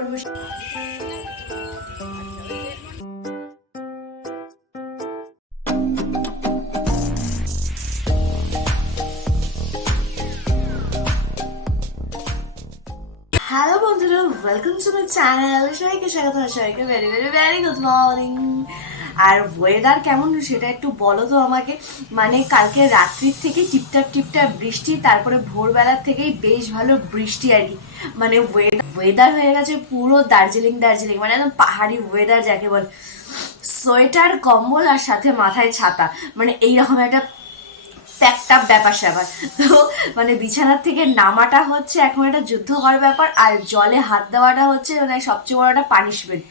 বর্মশাই হ্যালো বন্ধুরা welcome to my channel সবাইকে স্বাগত সবাইকে very very very good morning আর ওয়েদার কেমন সেটা একটু বলো তো আমাকে। মানে কালকে রাত্রির থেকে টিপটাপ টিপটাপ বৃষ্টি, তারপরে ভোরবেলার থেকেই বেশ ভালো বৃষ্টি আর কি। মানে ওয়েদার হয়ে গেছে পুরো দার্জিলিং দার্জিলিং মানে একদম পাহাড়ি ওয়েদার যাকে বল। সোয়েটার, কম্বল আর সাথে মাথায় ছাতা। মানে এইরকম একটা প্যাকটা ব্যাপার স্যাপার। তো মানে বিছানার থেকে নামাটা হচ্ছে এখন একটা যুদ্ধ করার ব্যাপার, আর জলে হাত দেওয়াটা হচ্ছে মানে সবচেয়ে বড় একটা পানিশমেন্ট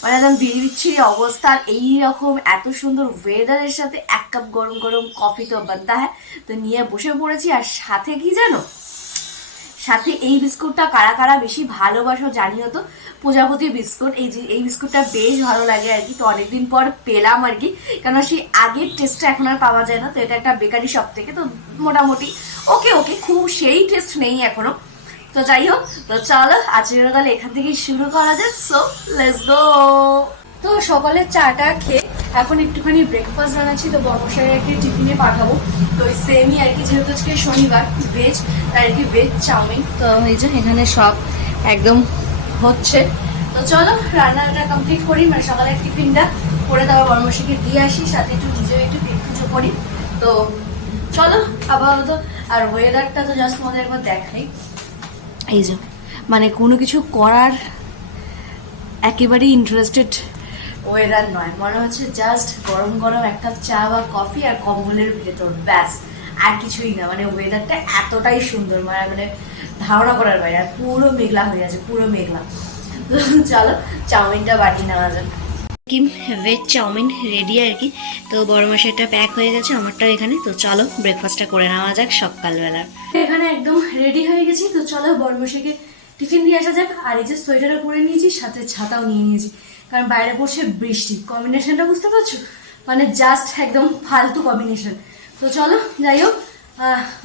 মানে একদম বিড়ি বিচ্ছিরি অবস্থা। আর এইরকম এত সুন্দর ওয়েদারের সাথে এক কাপ গরম গরম কফি তো বানতা হ্যাঁ তো নিয়ে বসে পড়েছি, আর সাথে কি জানো? সাথে এই বিস্কুটটা কারা কারা বেশি ভালোবাসো জানিও তো? প্রজাপতি বিস্কুট। এই যে, এই বিস্কুটটা বেশ ভালো লাগে আর কি। তো অনেকদিন পর পেলাম আর কি। কেন সেই আগের টেস্টটা এখন আর পাওয়া যায় না। তো এটা একটা বেকারি শপ থেকে। তো মোটামুটি ওকে ওকে খুব সেই টেস্ট নেই এখনও। তো যাই হোক, তো চলো আজকের তাহলে এখান থেকেই শুরু করা যাক। সো লেটস গো তো সকালে চাটা খেয়ে এখন একটুখানি ব্রেকফাস্ট বানাচ্ছি, তো বর্মশাইকে টিফিনে পাঠাবো। তো ওই সেমই আর কি, যেহেতু আজকে শনিবার ভেজ আর কি ভেজ চাউমিন। তো এই যে এখানে সব একদম হচ্ছে। তো চলো, রান্নাটা কমপ্লিট করি মানে সকালের টিফিনটা করে দেওয়া বর্মশাইকে দিয়ে আসি, সাথে একটু নিজেও একটু পেট পুজো করি। তো চলো, আপাতত, আর ওয়েদারটা তো জাস্ট তোমাদের একবার দেখাই। এই যে মানে কোনো কিছু করার একেবারেই ইন্টারেস্টেড ওয়েদার নয়। মনে হচ্ছে জাস্ট গরম গরম এক কাপ চা বা কফি আর কম্বলের ভেতর, ব্যাস, আর কিছুই না। মানে ওয়েদারটা এতটাই সুন্দর মানে মানে ধারণা করার বাইরে। আর পুরো মেঘলা হয়ে আছে, পুরো মেঘলা। চলো, চাউমিনটা বানিয়ে নেওয়া যাক। কি ভেজ চাউমিন রেডি আর কি। তো বড় মাসেরটা প্যাক হয়ে গেছে, আমারটাও এখানে। তো চলো ব্রেকফাস্টটা করে নেওয়া যাক সকালবেলা। এখানে একদম রেডি হয়ে গেছি। তো চলো, বড় মাসিকে টিফিন দিয়ে আসা যাক। আর এই যে সোয়েটারও পরে নিয়েছি, সাথে ছাতাও নিয়ে নিয়েছি। কারণ বাইরে পড়ছে বৃষ্টি। কম্বিনেশনটা বুঝতে পারছ? মানে জাস্ট একদম ফালতু কম্বিনেশন তো চলো, যাই হোক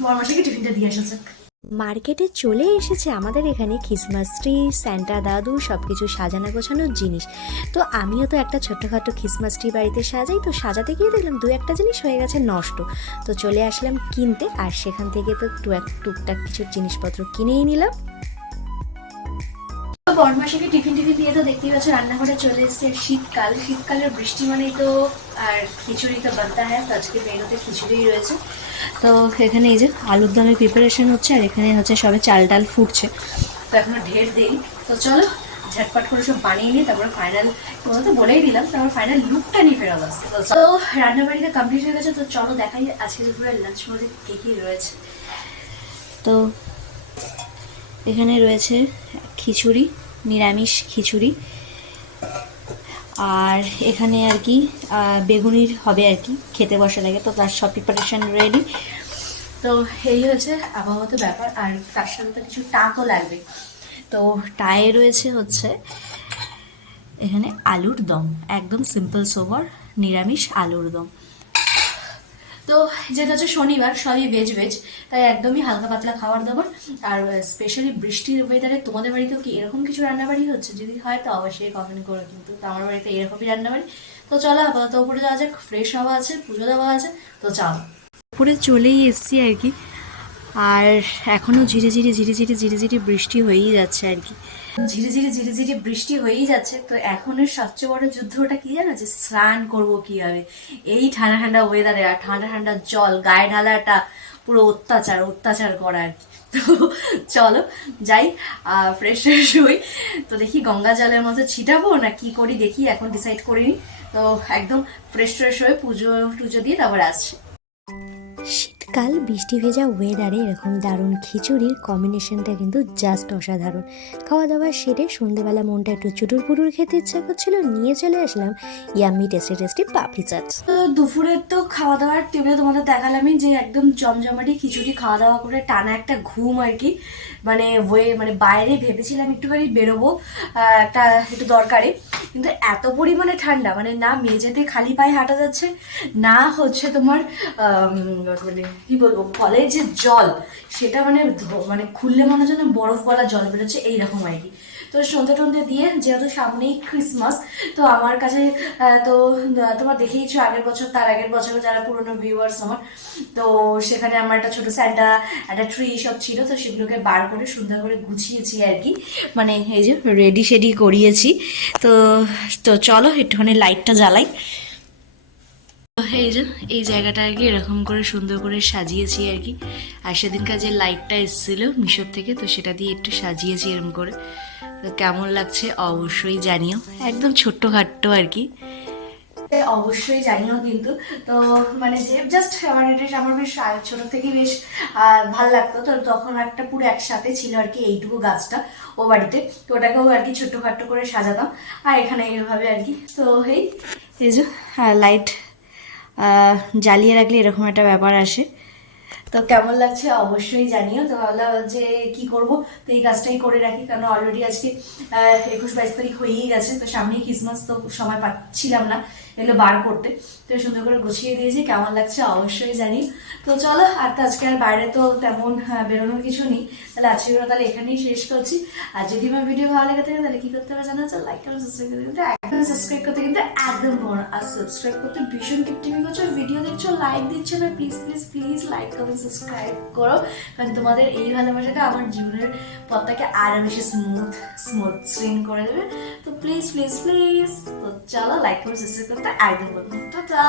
বড় মাসিকে টিফিনটা দিয়ে আসা যাক। মার্কেটে চলে এসেছে আমাদের এখানে খ্রিসমাস ট্রি, স্যান্টা দাদু সব কিছু সাজানো গোছানোর জিনিস। তো আমিও তো একটা ছোট্টখাটো খ্রিসমাস ট্রি বাড়িতে সাজাই, তো সাজাতে গিয়ে দেখলাম দু একটা জিনিস হয়ে গেছে নষ্ট। তো চলে আসলাম কিনতে, আর সেখান থেকে তো টুকটাক কিছু জিনিসপত্র কিনেই নিলাম। বরমাসিকে টিফিন টিফিন দিয়ে তো দেখতেই পাচ্ছ রান্নাঘরে চলে এসছে শীতকাল। শীতকালের বৃষ্টি মানেই তো আর খিচুড়ি তো বানতা হয়, তো আজকে মেনুতে খিচুড়ি রয়েছে। তো এখানে এই যে আলুর দমের প্রিপারেশন হচ্ছে আর এখানে হচ্ছে সবে চাল ডাল ফুটছে। তো এখনও ঢের দেরি। তো চলো, ঝটপট করে সব বানিয়ে নিই তারপরে ফাইনাল তোমাদের তো বলেই দিলাম, তারপর ফাইনাল লুকটা নিয়ে ফেরত আসছে। তো রান্নাবাড়িতে কমপ্লিট হয়ে গেছে, তো চলো দেখাই আজকে দুপুরের লাঞ্চ মধ্যে কী কী রয়েছে। তো এখানে রয়েছে খিচুড়ি নিরামিষ খিচুড়ি। আর এখানে আর কি বেগুনির হবে আর কি, খেতে বসা লাগে। তো তার সব প্রিপারেশন রেডি তো এই হচ্ছে আবহাওয়াত ব্যাপার। আর তার সাথে তো কিছু টাকও লাগবে। তো টায়ে রয়েছে হচ্ছে এখানে আলুর দম। একদম সিম্পল সোবার নিরামিষ আলুর দম। তো যেটা হচ্ছে শনিবার, সবই ভেজ ভেজ তাই একদমই হালকা পাতলা খাবার দাবার। আর স্পেশালি বৃষ্টির ওয়েদারে তোমাদের বাড়িতেও কি এরকম কিছু রান্নাবাড়ি হচ্ছে? যদি হয় তো অবশ্যই কমেন্ট করো কিন্তু তো আমার বাড়িতে এরকমই রান্নাবাড়ি। তো চলো আপাতত উপরে যাওয়া যাক ফ্রেশ হওয়া আছে, পুজো দেওয়া আছে, তো চাও উপরে চলেই এসছি আর কি। আর এখনও ধীরে ধীরে ধীরে ধীরে ধীরে ধীরে বৃষ্টি হয়েই যাচ্ছে আর কি। ধীরে ধীরে ধীরে ধীরে বৃষ্টি হয়েই যাচ্ছে। তো এখনের সবচেয়ে বড় যুদ্ধ ওটা কি জানো? যে স্নান করব কীভাবে? এই ঠান্ডা ঠান্ডা ওয়েদারে আর ঠান্ডা ঠান্ডা জল, গায়ে ঢালাটা পুরো অত্যাচার অত্যাচার করা আর কি। তো চলো, যাই ফ্রেশ ফ্রেশ হই। তো দেখি গঙ্গা জলের মধ্যে ছিটাবো না কি করি দেখি, এখন ডিসাইড করিনি। তো একদম ফ্রেশ ফ্রেশ হয়ে পুজো টুজো দিয়ে তারপর আসছি। শীতকাল বৃষ্টি ভেজা ওয়েদারে এরকম দারুণ খিচুড়ির কম্বিনেশনটা কিন্তু জাস্ট অসাধারণ। খাওয়া দাওয়া সেরে সন্ধেবেলা মনটা একটু চুটুর পুটুর খেতে ইচ্ছা করছিল, নিয়ে চলে আসলাম yummy tasty tasty papdi chaat. তো দুপুরের তো খাওয়া দাওয়ার টেবিলে তোমাদের দেখালামই যে একদম জমজমাটি খিচুড়ি খাওয়া দাওয়া করে টানা একটা ঘুম আর কি। মানে ওয়ে মানে বাইরে ভেবেছিলাম একটুখানি বেরোবো একটা একটু দরকারে। কিন্তু এত পরিমাণে ঠান্ডা মানে না মেঝেতে খালি পায়ে হাঁটা যাচ্ছে, না হচ্ছে তোমার মানে কি বলব কলের যে জল, সেটা মানে মানে খুললে মনে হচ্ছে না বরফ গলা জল বেরোচ্ছে, এইরকম আর কি। তো সন্ধে টন্ধে দিয়ে যেহেতু সামনেই ক্রিসমাস তো আমার কাছে তো তোমরা দেখেইছো আগের বছর, তার আগের বছর যারা পুরনো ভিউয়ার্স আমার, তো সেখানে আমার একটা ছোট স্যান্টা একটা ট্রি সব ছিল, তো সেগুলোকে বার করে সুন্দর করে গুছিয়েছি আর কি। মানে এই যে রেডি শেডি করিয়েছি। তো তো চলো, একটুখানি লাইটটা জ্বালাই। এই যে, এই জায়গাটা আর কি এরকম করে সুন্দর করে সাজিয়েছি আর কি। আর সেদিনকার যে লাইটটা এসেছিল মিশোর থেকে, তো সেটা দিয়ে একটু সাজিয়েছি এরকম করে। তো কেমন লাগছে অবশ্যই জানিও। একদম ছোট্ট খাট্ট আর কি। অবশ্যই জানিও কিন্তু। তো মানে যে জাস্ট মানে এটা আমার বেশ ছোট থেকেই বেশ ভালো লাগতো। তো তখন একটা পুরো একসাথে ছিল আর কি এইটুকু গাছটা ও বাড়িতে। তো ওটাকেও আর কি ছোট্টখাট্ট করে সাজাতাম। আর এখানে এইভাবে আর কি। তো এই এই যে লাইট জ্বালিয়ে রাখলে এরকম একটা ব্যাপার আসে। তো কেমন লাগছে অবশ্যই জানিও। তো ভাবলাম যে কি করব? তো এই কাজটাই করে রাখি, কারণ অলরেডি আজকে একুশ বাইশ তারিখ হয়েই গেছে, তো সামনেই ক্রিসমাস তো সময় পাচ্ছিলাম না। এগুলো বার করতে। তো সুন্দর করে গুছিয়ে দিয়েছি, কেমন লাগছে অবশ্যই জানি। তো চলো, আর তো আজকে আর বাইরে তো তেমন বেরোনোর কিছু নেই। তাহলে আজকে তাহলে এখানেই শেষ করছি। আর যদি আমার ভিডিও ভালো লেগে থাকে, তাহলে কি করতে হবে জানা? যাচ্ছে লাইক করো সাবস্ক্রাইব করতে কিন্তু একদম সাবস্ক্রাইব করতে কিন্তু একদম না। আর সাবস্ক্রাইব করতে ভীষণ টিপটিপি করছ ভিডিও দেখছ লাইক দিচ্ছ না please please please like comment subscribe করো। কারণ তোমাদের এই ভালোবাসাটা আমার জীবনের পথটাকে আরও বেশি স্মুথ স্মুথ স্ক্রিন করে দেবে। তো প্লিজ প্লিজ প্লিজ তো চলো লাইক করে। সাবস্ক্রাইব করতে একদম বলব টাটা